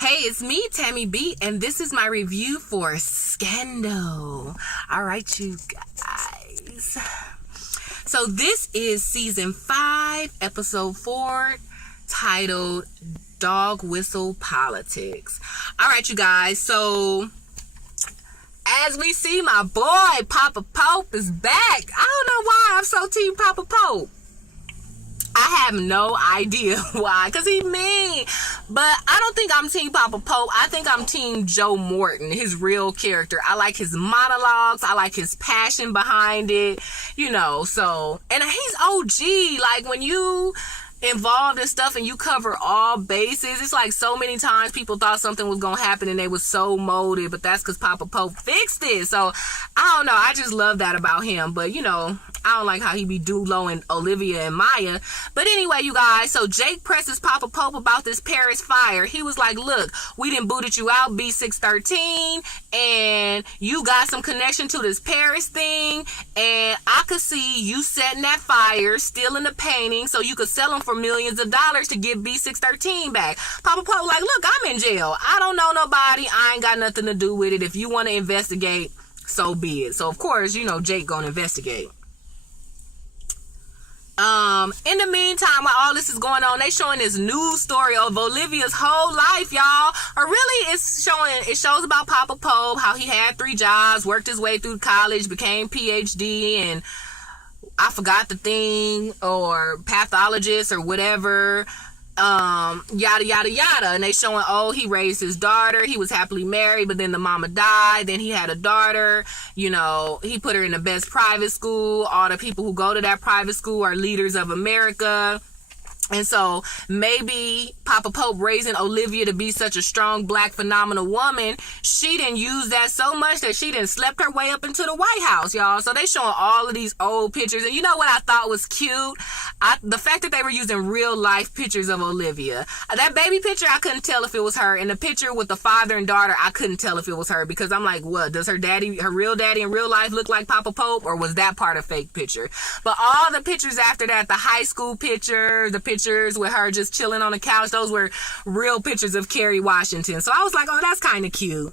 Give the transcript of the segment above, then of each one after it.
Hey, it's me, Tammy B, and this is my review for Scandal. All right, you guys. So this is season 5, episode 4, titled Dog Whistle Politics. All right, you guys. So as we see, my boy Papa Pope is back. I don't know why I'm so team Papa Pope. I have no idea why, because he mean. But I don't think I'm team Papa Pope. I think I'm team Joe Morton, his real character. I like his monologues. I like his passion behind it, so. And he's OG. Like, when you involved in stuff and you cover all bases, it's like so many times people thought something was gonna happen and they was so molded, but that's because Papa Pope fixed it. So I don't know, I just love that about him. But I don't like how he be Dulo and Olivia and Maya. But anyway, you guys, so Jake presses Papa Pope about this Paris fire. He was like, look, we done booted you out, B613, and you got some connection to this Paris thing, and I could see you setting that fire, stealing the painting, so you could sell them for millions of dollars to get B613 back. Papa Pope like, look, I'm in jail. I don't know nobody. I ain't got nothing to do with it. If you want to investigate, so be it. So, of course, Jake gonna investigate. In the meantime, while all this is going on, they showing this news story of Olivia's whole life, y'all. Or really, it shows about Papa Pope, how he had 3 jobs, worked his way through college, became PhD, and I forgot the thing, or pathologist or whatever, yada yada yada. And they showing, he raised his daughter, he was happily married, but then the mama died, then he had a daughter, he put her in the best private school. All the people who go to that private school are leaders of America. And so maybe Papa Pope raising Olivia to be such a strong, black, phenomenal woman, she didn't use that so much that she didn't slept her way up into the White House, y'all. So they showing all of these old pictures. And you know what I thought was cute? The fact that they were using real life pictures of Olivia. That baby picture, I couldn't tell if it was her. And the picture with the father and daughter, I couldn't tell if it was her. Because I'm like, what? Does her real daddy in real life look like Papa Pope? Or was that part a fake picture? But all the pictures after that, the high school picture, the pictures with her just chilling on the couch, those were real pictures of Kerry Washington. So I was like, that's kind of cute.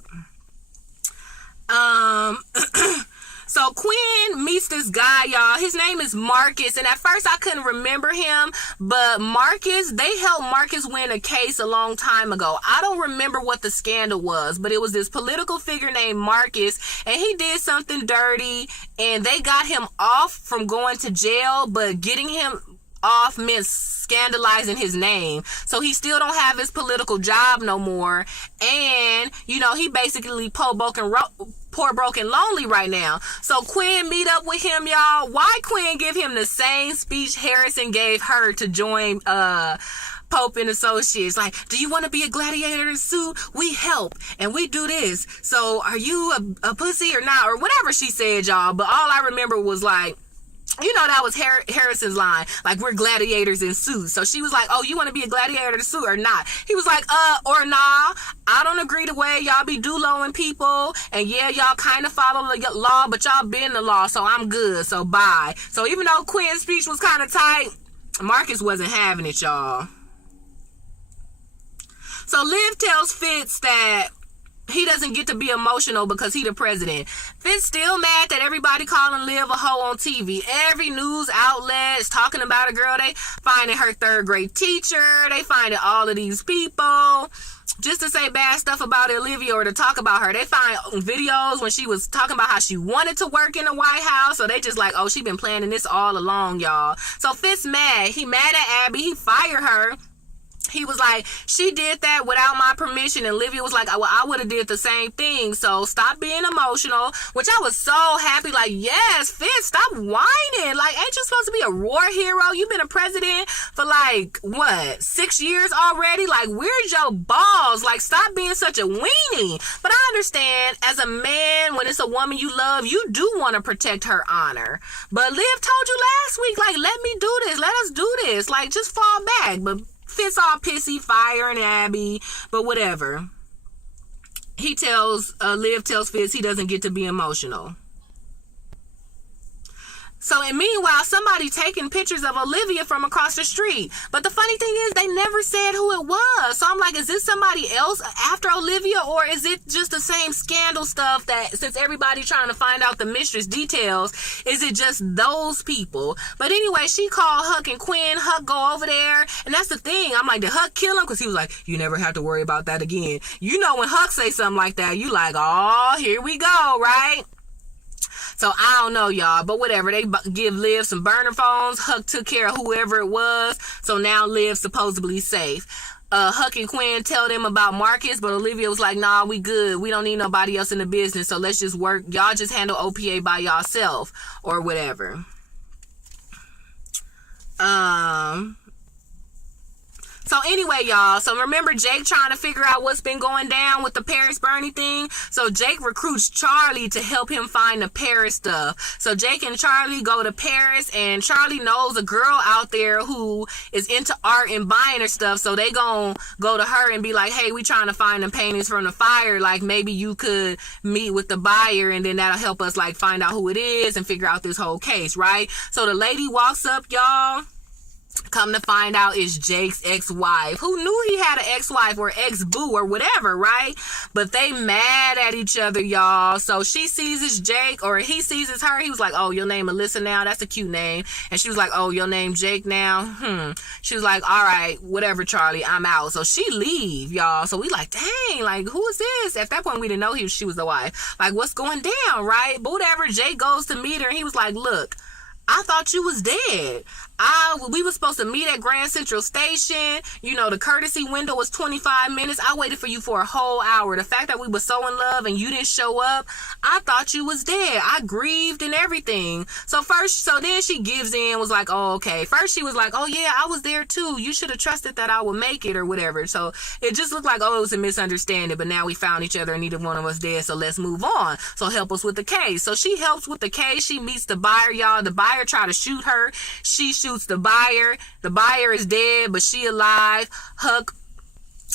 So Quinn meets this guy, y'all. His name is Marcus, and at first I couldn't remember him, but they helped Marcus win a case a long time ago. I don't remember what the scandal was, but it was this political figure named Marcus, and he did something dirty, and they got him off from going to jail, but getting him off meant scandalizing his name. So he still don't have his political job no more. And, he basically poor, broken, lonely right now. So Quinn meet up with him, y'all. Why Quinn give him the same speech Harrison gave her to join Pope and Associates? Like, do you want to be a gladiator in suit? We help and we do this. So are you a pussy or not? Or whatever she said, y'all. But all I remember was like, that was Harrison's line. Like, we're gladiators in suits. So she was like, you want to be a gladiator in suit or not? He was like, or nah. I don't agree the way y'all be do-lowing people. And yeah, y'all kind of follow the law, but y'all bend the law, so I'm good. So bye. So even though Quinn's speech was kind of tight, Marcus wasn't having it, y'all. So Liv tells Fitz that he doesn't get to be emotional because he the president. Fitz still mad that everybody calling Liv a hoe on TV. Every news outlet is talking about a girl. They finding her 3rd grade teacher. They finding all of these people just to say bad stuff about Olivia or to talk about her. They find videos when she was talking about how she wanted to work in the White House. So they just like, she been planning this all along, y'all. So Fitz mad. He mad at Abby. He fired her. He was like, she did that without my permission. And Olivia was like, well, I would have did the same thing. So stop being emotional, which I was so happy. Like, yes, Fitz, stop whining. Like, ain't you supposed to be a war hero? You've been a president for 6 years already? Like, where's your balls? Like, stop being such a weenie. But I understand, as a man, when it's a woman you love, you do want to protect her honor. But Liv told you last week, like, let me do this. Let us do this. Like, just fall back. But Fitz all pissy, firing Abby, but whatever. Liv tells Fitz he doesn't get to be emotional. So, and meanwhile, somebody taking pictures of Olivia from across the street. But the funny thing is, they never said who it was. So I'm like, is this somebody else after Olivia, or is it just the same scandal stuff that, since everybody's trying to find out the mistress details, is it just those people? But anyway, she called Huck and Quinn. Huck go over there, and that's the thing. I'm like, did Huck kill him? Because he was like, you never have to worry about that again. You know, when Huck say something like that, you like, oh, here we go, right? So I don't know, y'all, but whatever. They give Liv some burner phones. Huck took care of whoever it was. So now Liv's supposedly safe. Huck and Quinn tell them about Marcus, but Olivia was like, nah, we good. We don't need nobody else in the business. So let's just work. Y'all just handle OPA by yourself or whatever. So anyway, y'all, so remember Jake trying to figure out what's been going down with the Paris Bernie thing? So Jake recruits Charlie to help him find the Paris stuff. So Jake and Charlie go to Paris, and Charlie knows a girl out there who is into art and buying her stuff. So they gonna go to her and be like, hey, we trying to find the paintings from the fire. Like, maybe you could meet with the buyer, and then that'll help us, like, find out who it is and figure out this whole case, right? So the lady walks up, y'all. Come to find out, it's Jake's ex-wife. Who knew he had an ex-wife or ex-boo or whatever, right? But they mad at each other, y'all. So she sees it's Jake, or he sees it's her. He was like, oh, your name Alyssa now? That's a cute name. And she was like, oh, your name Jake now? She was like, all right, whatever, Charlie, I'm out. So she leave, y'all. So we like, dang, like, who is this? At that point, we didn't know she was the wife. Like, what's going down, right? But whatever, Jake goes to meet her, and he was like, look, I thought you was dead. We were supposed to meet at Grand Central Station. You know, the courtesy window was 25 minutes. I waited for you for a whole hour. The fact that we were so in love and you didn't show up, I thought you was dead. I grieved and everything. So then she gives in, was like, oh, okay. First she was like, oh yeah, I was there too. You should have trusted that I would make it or whatever. So it just looked like, oh, it was a misunderstanding, but now we found each other and neither one of us dead. So let's move on. So help us with the case. So she helps with the case. She meets the buyer, y'all. The buyer tried to shoot her. She shoots the buyer. The buyer is dead, but she alive.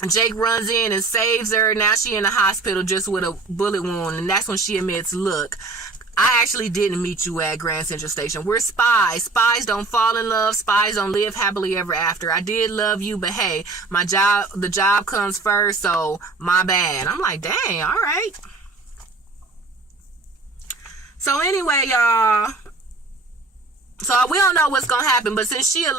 Jake runs in and saves her. Now she in the hospital just with a bullet wound, and that's when she admits, look, I actually didn't meet you at Grand Central Station. We're spies. Spies don't fall in love. Spies don't live happily ever after. I did love you, but hey, the job comes first, so my bad. I'm like, dang, all right. So anyway, y'all, so we don't know what's going to happen, but since she alive,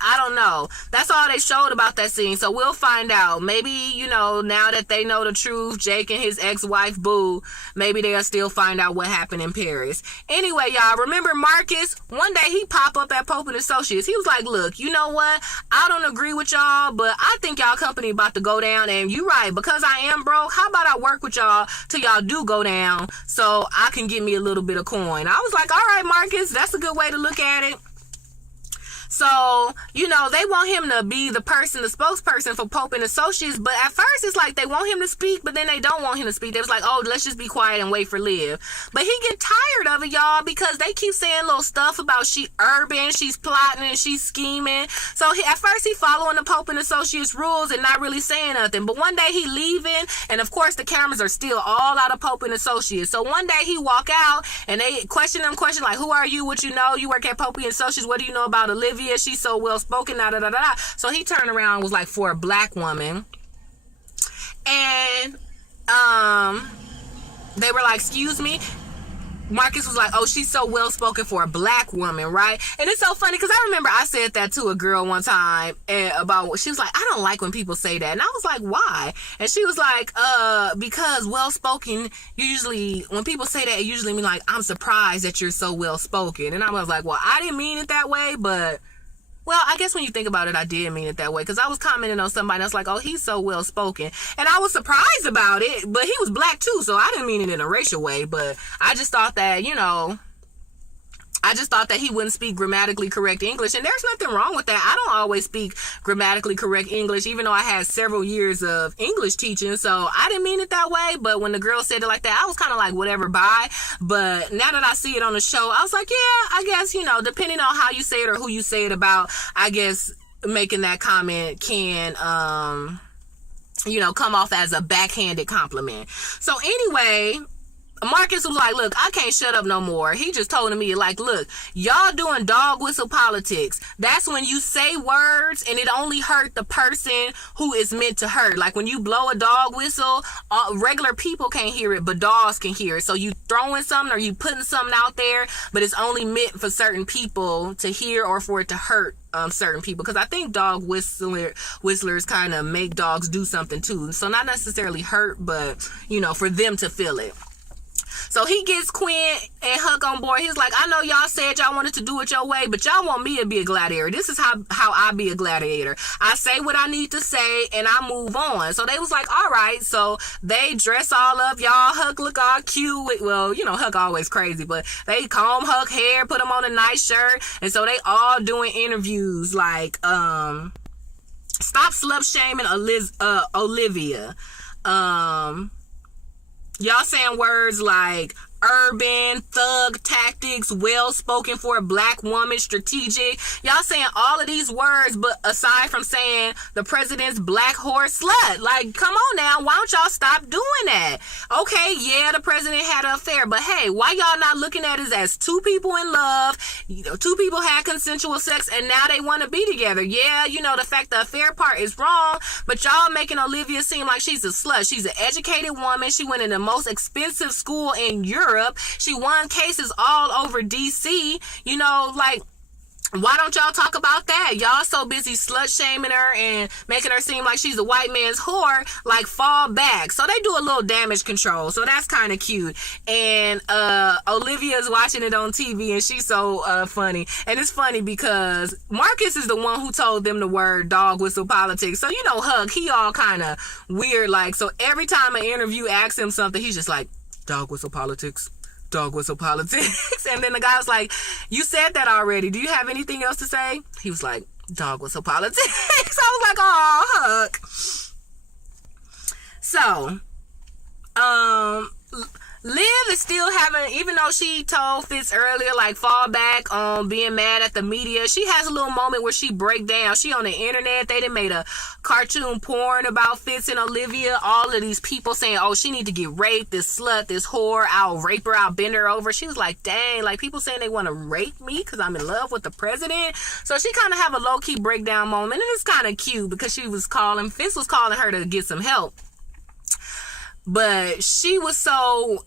I don't know. That's all they showed about that scene, so we'll find out. Maybe, you know, now that they know the truth, Jake and his ex-wife, Boo, maybe they'll still find out what happened in Paris. Anyway, y'all, remember Marcus? One day he popped up at Pope & Associates. He was like, look, you know what? I don't agree with y'all, but I think y'all company about to go down, and you right, because I am broke, how about I work with y'all till y'all do go down so I can get me a little bit of coin? I was like, all right, Marcus, that's a good way to look at it. So, you know, they want him to be the spokesperson for Pope & Associates, but at first it's like they want him to speak, but then they don't want him to speak. They was like, oh, let's just be quiet and wait for Liv. But he get tired of it, y'all, because they keep saying little stuff about she urban, she's plotting, and she's scheming. So at first he following the Pope & Associates rules and not really saying nothing. But one day he leaving, and of course the cameras are still all out of Pope & Associates. So one day he walk out, and they question like, who are you? What you know? You work at Pope & Associates. What do you know about Olivia? She's so well spoken, da da da da. So he turned around and was like, for a black woman. And they were like, excuse me. Marcus was like, oh, she's so well spoken for a black woman, right? And it's so funny because I remember I said that to a girl one time about, she was like, I don't like when people say that. And I was like, why? And she was like, because well spoken, usually when people say that, it usually mean like, I'm surprised that you're so well spoken. And I was like, well, I didn't mean it that way, but well, I guess when you think about it, I did mean it that way, because I was commenting on somebody else like, oh, he's so well spoken, and I was surprised about it, but he was black too, so I didn't mean it in a racial way, but I just thought that, you know, he wouldn't speak grammatically correct English, and there's nothing wrong with that. I don't always speak grammatically correct English, even though I had several years of English teaching, so I didn't mean it that way. But when the girl said it like that, I was kind of like, whatever, bye. But now that I see it on the show, I was like, yeah, I guess, you know, depending on how you say it or who you say it about, I guess making that comment can, you know, come off as a backhanded compliment. So anyway, Marcus was like, look, I can't shut up no more. He just told me, like, look, y'all doing dog whistle politics. That's when you say words and it only hurt the person who is meant to hurt. Like when you blow a dog whistle, regular people can't hear it, but dogs can hear it. So you throwing something or you putting something out there, but it's only meant for certain people to hear or for it to hurt certain people. Because I think dog whistlers kind of make dogs do something too. So not necessarily hurt, but, you know, for them to feel it. So he gets Quinn and Huck on board. He's like, I know y'all said y'all wanted to do it your way, but y'all want me to be a gladiator. This is how I be a gladiator. I say what I need to say and I move on. So they was like, all right. So they dress all up. Y'all, Huck look all cute. Well, you know, Huck always crazy, but they comb Huck hair, put him on a nice shirt. And so they all doing interviews like, stop slut shaming Olivia. Y'all saying words like urban, thug tactics, well-spoken for a black woman, strategic. Y'all saying all of these words, but aside from saying the president's black horse slut. Like, come on now. Why don't y'all stop doing that? Okay, yeah, the president had an affair, but hey, why y'all not looking at it as two people in love? You know, two people had consensual sex and now they want to be together. Yeah, you know, the fact the affair part is wrong, but y'all making Olivia seem like she's a slut. She's an educated woman. She went in the most expensive school in Europe. She won cases all over DC. You know, like, why don't y'all talk about that? Y'all so busy slut shaming her and making her seem like she's a white man's whore. Like, fall back. So they do a little damage control. So that's kind of cute. And Olivia's watching it on TV and she's so funny. And it's funny because Marcus is the one who told them the word dog whistle politics. So, you know, Huck, he all kind of weird. Like, so every time an interview asks him something, he's just like, dog whistle politics, dog whistle politics. And then the guy was like, you said that already. Do you have anything else to say? He was like, dog whistle politics. I was like, oh, Huck. So, Liv is still having, even though she told Fitz earlier, like, fall back on being mad at the media, she has a little moment where she break down. She on the internet. They done made a cartoon porn about Fitz and Olivia. All of these people saying, oh, she need to get raped, this slut, this whore, I'll rape her, I'll bend her over. She was like, dang, like, people saying they want to rape me because I'm in love with the president. So she kind of have a low-key breakdown moment, and it's kind of cute because Fitz was calling her to get some help. But she was so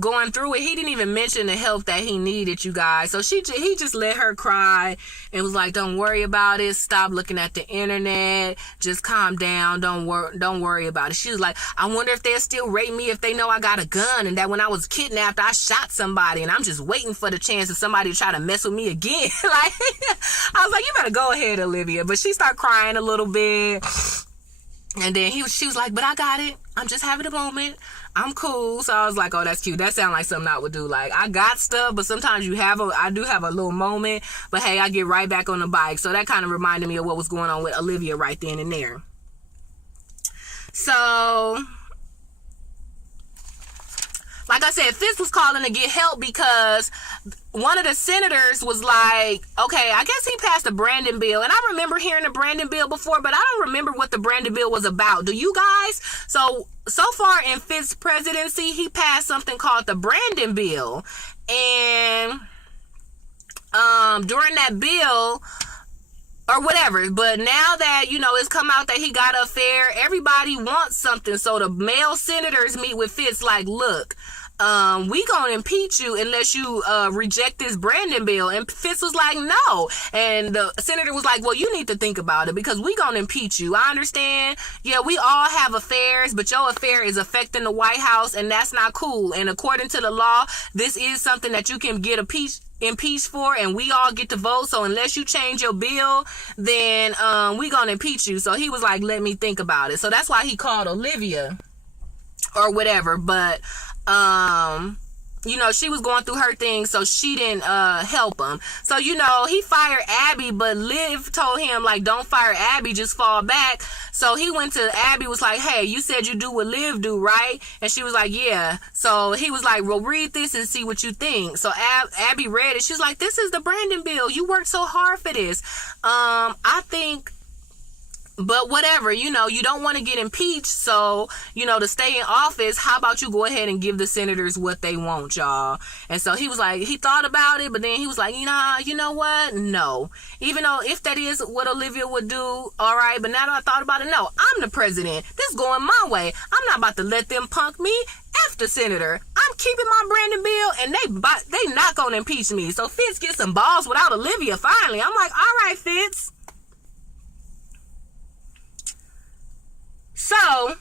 going through it, he didn't even mention the help that he needed, you guys. So he just let her cry and was like, don't worry about it. Stop looking at the internet. Just calm down. Don't worry about it. She was like, I wonder if they'll still rape me if they know I got a gun and that when I was kidnapped, I shot somebody and I'm just waiting for the chance of somebody to try to mess with me again. Like, I was like, you better go ahead, Olivia. But she started crying a little bit. And then she was like, but I got it. I'm just having a moment. I'm cool. So I was like, oh, that's cute. That sounds like something I would do. Like, I got stuff, but sometimes I do have a little moment. But hey, I get right back on the bike. So that kind of reminded me of what was going on with Olivia right then and there. So, like I said, Fitz was calling to get help because one of the senators was like, okay, I guess he passed the Brandon bill. And I remember hearing the Brandon bill before, but I don't remember what the Brandon bill was about. Do you guys? So far in Fitz's presidency, he passed something called the Brandon bill. And during that bill, or whatever, but now that, you know, it's come out that he got an affair, everybody wants something. So the male senators meet with Fitz like, look, we gonna impeach you unless you reject this Brandon bill. And Fitz was like, no. And the senator was like, well, you need to think about it because we gonna impeach you. I understand. Yeah, we all have affairs, but your affair is affecting the White House and that's not cool. And according to the law, this is something that you can get impeached for, and we all get to vote. So unless you change your bill, then we gonna impeach you. So he was like, let me think about it. So that's why he called Olivia or whatever. But you know, she was going through her thing, so she didn't help him. So, you know, he fired Abby, but Liv told him, like, don't fire Abby, just fall back. So he went to Abby, was like, hey, you said you do what Liv do, right? And she was like, yeah. So he was like, well, read this and see what you think. So Abby read it. She was like, this is the Brandon bill. You worked so hard for this. I think But whatever, you don't want to get impeached. So, to stay in office, how about you go ahead and give the senators what they want, y'all? And so he was like, he thought about it, but then he was like, you know what? No. Even though if that is what Olivia would do, all right. But now that I thought about it, no, I'm the president. This is going my way. I'm not about to let them punk me. F the senator. I'm keeping my Brandon bill, and they not going to impeach me. So Fitz gets some balls without Olivia finally. I'm like, all right, Fitz. So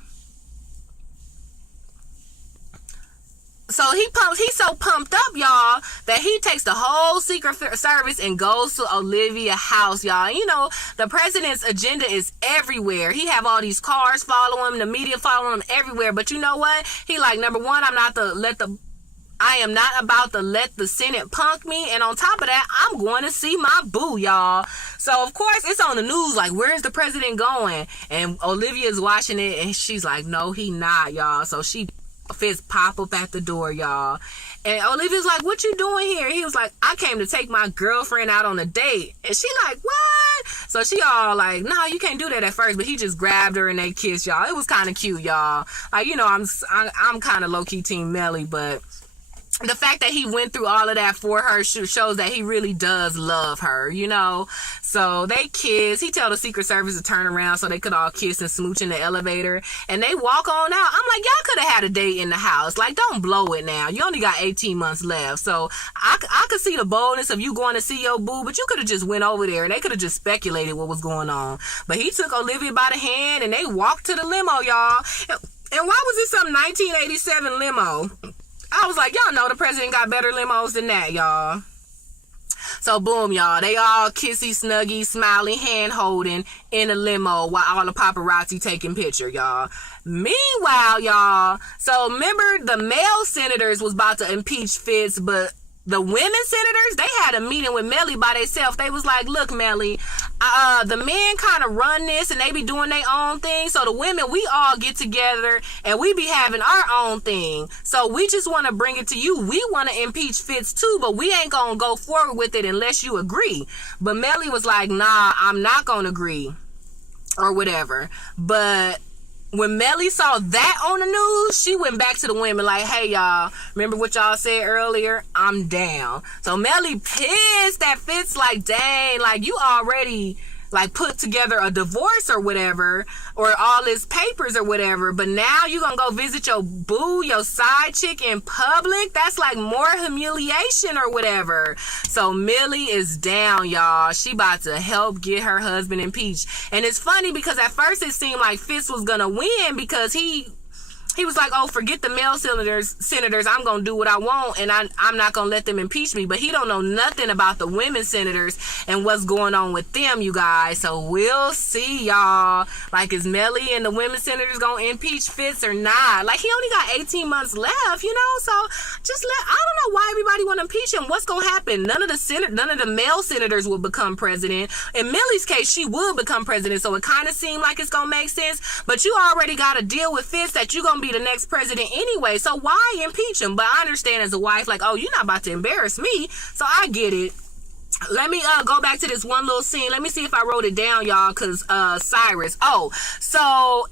he's so pumped up, y'all, that he takes the whole Secret Service and goes to Olivia's house, y'all. And the president's agenda is everywhere. He have all these cars following him, the media following him everywhere. But you know what? He like, number one, I am not about to let the Senate punk me. And on top of that, I'm going to see my boo, y'all. So, of course, it's on the news, like, where's the president going? And Olivia's watching it, and she's like, no, he not, y'all. So Fitz pop up at the door, y'all. And Olivia's like, what you doing here? He was like, I came to take my girlfriend out on a date. And she like, what? So she all like, no, you can't do that at first. But he just grabbed her and they kissed, y'all. It was kind of cute, y'all. Like, I'm kind of low-key team Melly, but the fact that he went through all of that for her shows that he really does love her, So they kiss. He tell the Secret Service to turn around so they could all kiss and smooch in the elevator. And they walk on out. I'm like, y'all could have had a date in the house. Like, don't blow it now. You only got 18 months left. So I could see the boldness of you going to see your boo, but you could have just went over there and they could have just speculated what was going on. But he took Olivia by the hand and they walked to the limo, y'all. And why was this some 1987 limo? I was like, y'all know the president got better limos than that, y'all. So boom, y'all. They all kissy, snuggy, smiley, hand holding in a limo while all the paparazzi taking picture, y'all. Meanwhile, y'all, so remember the male senators was about to impeach Fitz, but the women senators, they had a meeting with Melly by themselves. They was like, look, Melly, the men kind of run this and they be doing their own thing. So the women, we all get together and we be having our own thing. So we just want to bring it to you. We want to impeach Fitz too, but we ain't going to go forward with it unless you agree. But Melly was like, nah, I'm not going to agree or whatever. But when Melly saw that on the news, she went back to the women like, hey, y'all, remember what y'all said earlier? I'm down. So Melly pissed at Fitz like, dang, like you already like put together a divorce or whatever, or all his papers or whatever, but now you gonna go visit your boo, your side chick in public? That's like more humiliation or whatever. So Millie is down, y'all. She about to help get her husband impeached. And it's funny because at first it seemed like Fitz was gonna win because he was like, oh, forget the male senators. I'm going to do what I want, and I'm not going to let them impeach me. But he don't know nothing about the women senators and what's going on with them, you guys. So we'll see, y'all. Like, is Melly and the women senators going to impeach Fitz or not? Like, he only got 18 months left, So I don't know why everybody want to impeach him. What's going to happen? None of the male senators will become president. In Millie's case, she will become president. So it kind of seemed like it's going to make sense. But you already got to deal with Fitz that you're going to be the next president anyway, so why impeach him? But I understand as a wife, like, oh, you're not about to embarrass me, so I get it. Let me go back to this one little scene. Let me see if I wrote it down, y'all, because Cyrus. Oh, so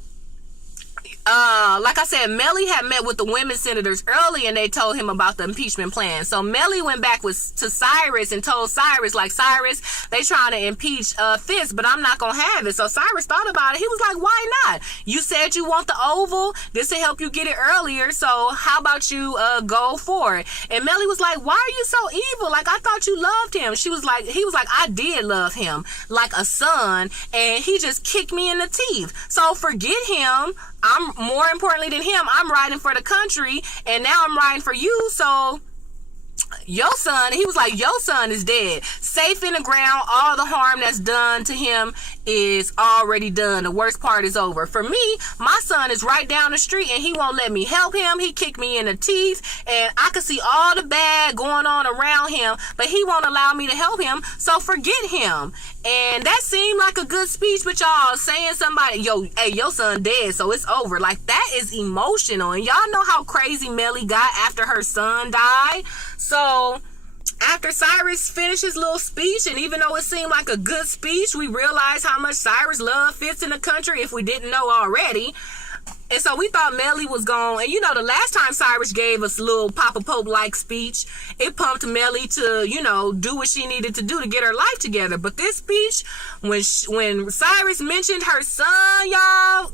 like I said, Melly had met with the women senators early and they told him about the impeachment plan. So Melly went back to Cyrus and told Cyrus, like, Cyrus, they trying to impeach Fitz, but I'm not going to have it. So Cyrus thought about it. He was like, why not? You said you want the Oval. This will help you get it earlier. So how about you go for it? And Melly was like, why are you so evil? Like, I thought you loved him. He was like, I did love him like a son, and he just kicked me in the teeth. So forget him. I'm more importantly than him. I'm riding for the country, and now I'm riding for you. So your son, he was like, your son is dead, safe in the ground. All the harm that's done to him is already done. The worst part is over. For me, my son is right down the street and he won't let me help him. He kicked me in the teeth and I can see all the bad going on around him, but he won't allow me to help him. So forget him. And that seemed like a good speech, but y'all saying somebody, hey, your son dead, so it's over. Like, that is emotional. And y'all know how crazy Melly got after her son died. So after Cyrus finished his little speech, and even though it seemed like a good speech, we realized how much Cyrus loved Fitz in the country if we didn't know already. And so we thought Melly was gone. And the last time Cyrus gave us a little Papa Pope-like speech, it pumped Melly to, do what she needed to do to get her life together. But this speech, when Cyrus mentioned her son, y'all,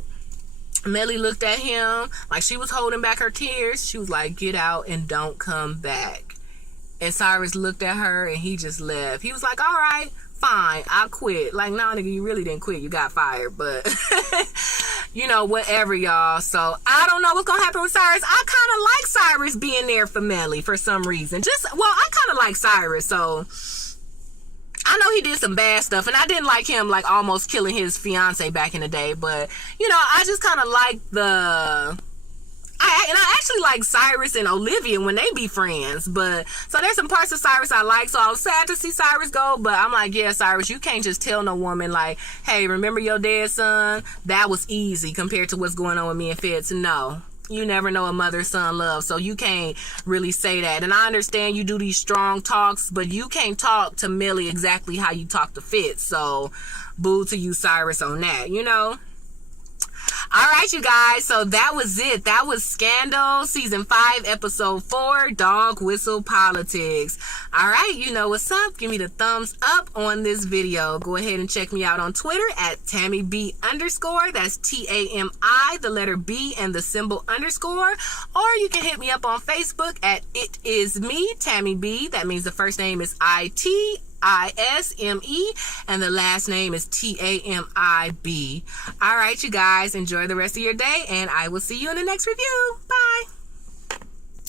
Melly looked at him like she was holding back her tears. She was like, "Get out and don't come back." And Cyrus looked at her and he just left. He was like, "All right, fine, I'll quit." Like, "No, nigga, you really didn't quit. You got fired." But, whatever, y'all. So, I don't know what's going to happen with Cyrus. I kind of like Cyrus being there for Melly for some reason. I kind of like Cyrus. So, I know he did some bad stuff. And I didn't like him, like, almost killing his fiance back in the day. But, I just kind of like I actually like Cyrus and Olivia when they be friends. But so there's some parts of Cyrus I like. So I was sad to see Cyrus go. But I'm like, yeah, Cyrus, you can't just tell no woman like, "Hey, remember your dead son? That was easy compared to what's going on with me and Fitz." No. You never know a mother-son love, so you can't really say that. And I understand you do these strong talks, but you can't talk to Millie exactly how you talk to Fitz. So boo to you, Cyrus, on that, All right, you guys, so that was it. That was Scandal, Season 5, Episode 4, Dog Whistle Politics. All right, you know what's up. Give me the thumbs up on this video. Go ahead and check me out on Twitter at TammyB_. That's TAMI, the letter B, and the symbol _. Or you can hit me up on Facebook at It Is Me, Tammy B. That means the first name is ITISME and the last name is TAMIB. All right, you guys, enjoy the rest of your day, and I will see you in the next review. Bye.